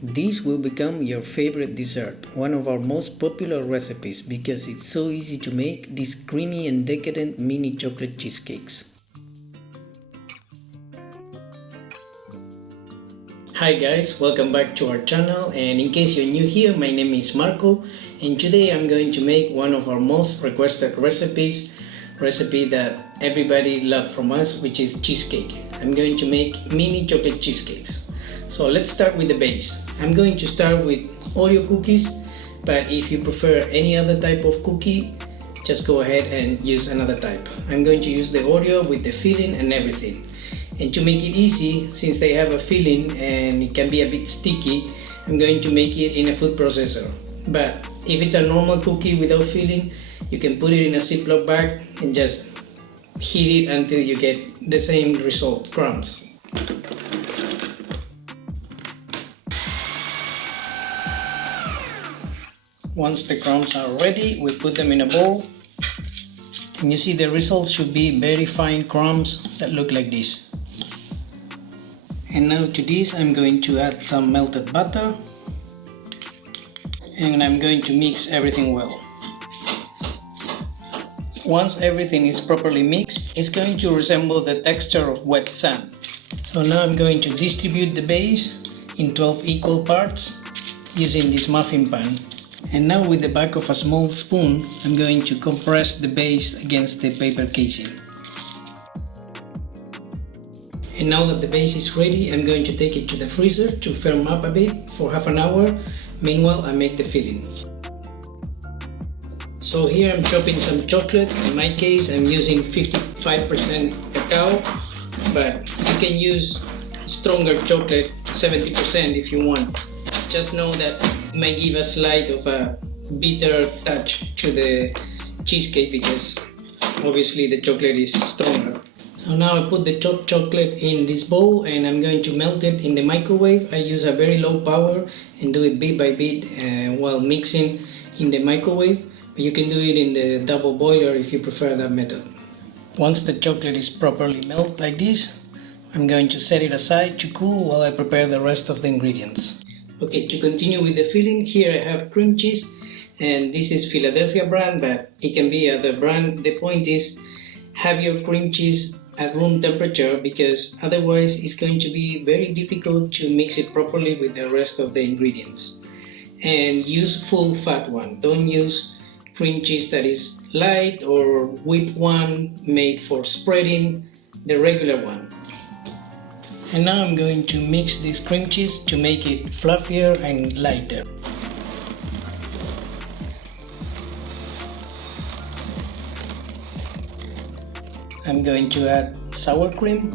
This will become your favorite dessert, one of our most popular recipes because it's so easy to make these creamy and decadent mini chocolate cheesecakes. Hi guys, welcome back to our channel, and in case you're new here, my name is Marco and today I'm going to make one of our most requested recipe that everybody loves from us, which is cheesecake. I'm going to make mini chocolate cheesecakes. So let's start with the base. I'm going to start with Oreo cookies, but if you prefer any other type of cookie, just go ahead and use another type. I'm going to use the Oreo with the filling and everything. And to make it easy, since they have a filling and it can be a bit sticky, I'm going to make it in a food processor. But if it's a normal cookie without filling, you can put it in a Ziploc bag and just heat it until you get the same result, crumbs. Once the crumbs are ready, we put them in a bowl. And you see the result should be very fine crumbs that look like this. And now to this I'm going to add some melted butter. And I'm going to mix everything well. Once everything is properly mixed, it's going to resemble the texture of wet sand. So now I'm going to distribute the base in 12 equal parts using this muffin pan. And now with the back of a small spoon, I'm going to compress the base against the paper casing. And now that the base is ready, I'm going to take it to the freezer to firm up a bit for half an hour. Meanwhile, I make the filling. So here I'm chopping some chocolate. In my case, I'm using 55% cacao, but you can use stronger chocolate, 70% if you want. Just know that it might give a slight of a bitter touch to the cheesecake because obviously the chocolate is stronger. So now I put the chopped chocolate in this bowl and I'm going to melt it in the microwave. I use a very low power and do it bit by bit while mixing in the microwave. But you can do it in the double boiler if you prefer that method. Once the chocolate is properly melted like this, I'm going to set it aside to cool while I prepare the rest of the ingredients. Okay, to continue with the filling, here I have cream cheese, and this is Philadelphia brand, but it can be other brand. The point is, have your cream cheese at room temperature because otherwise it's going to be very difficult to mix it properly with the rest of the ingredients. And use full fat one, don't use cream cheese that is light or whipped one made for spreading, the regular one. And now I'm going to mix this cream cheese to make it fluffier and lighter. I'm going to add sour cream,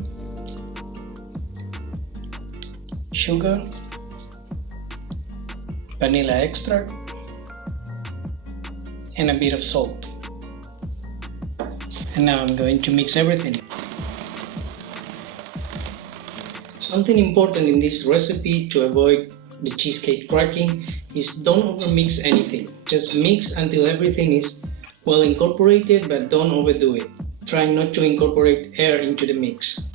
sugar, vanilla extract, and a bit of salt. And now I'm going to mix everything. Something important in this recipe to avoid the cheesecake cracking is don't overmix anything. Just mix until everything is well incorporated, but don't overdo it. Try not to incorporate air into the mix.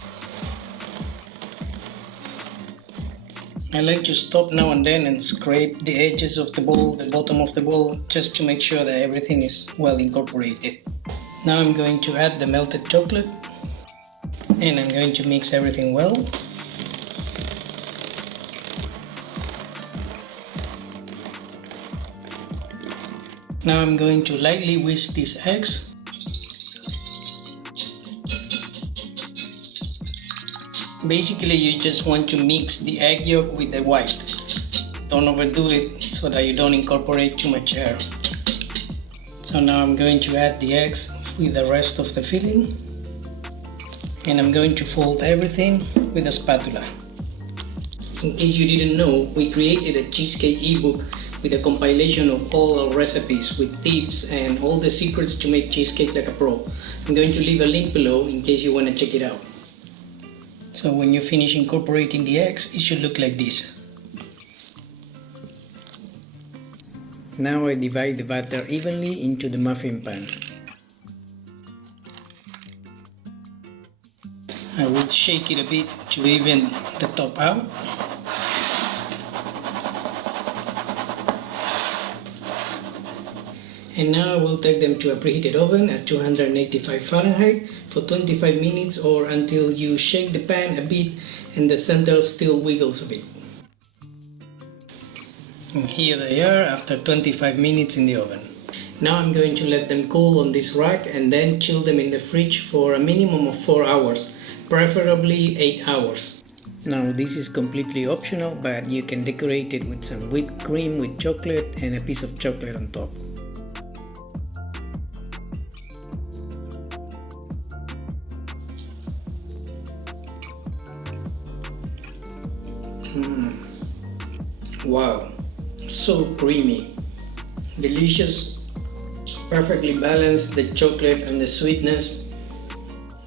I like to stop now and then and scrape the edges of the bowl, the bottom of the bowl, just to make sure that everything is well incorporated. Now I'm going to add the melted chocolate and I'm going to mix everything well. Now I'm going to lightly whisk these eggs. Basically, you just want to mix the egg yolk with the white. Don't overdo it so that you don't incorporate too much air. So now I'm going to add the eggs with the rest of the filling. And I'm going to fold everything with a spatula. In case you didn't know, we created a cheesecake ebook with a compilation of all our recipes with tips and all the secrets to make cheesecake like a pro. I'm going to leave a link below in case you want to check it out. So when you finish incorporating the eggs, it should look like this. Now I divide the batter evenly into the muffin pan. I would shake it a bit to even the top out. And now I will take them to a preheated oven at 285 Fahrenheit for 25 minutes or until you shake the pan a bit and the center still wiggles a bit. And here they are after 25 minutes in the oven. Now I'm going to let them cool on this rack and then chill them in the fridge for a minimum of 4 hours, preferably 8 hours. Now this is completely optional, but you can decorate it with some whipped cream with chocolate and a piece of chocolate on top. Wow, so creamy, delicious, perfectly balanced, the chocolate and the sweetness.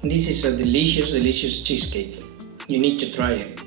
This is a delicious cheesecake. You need to try it.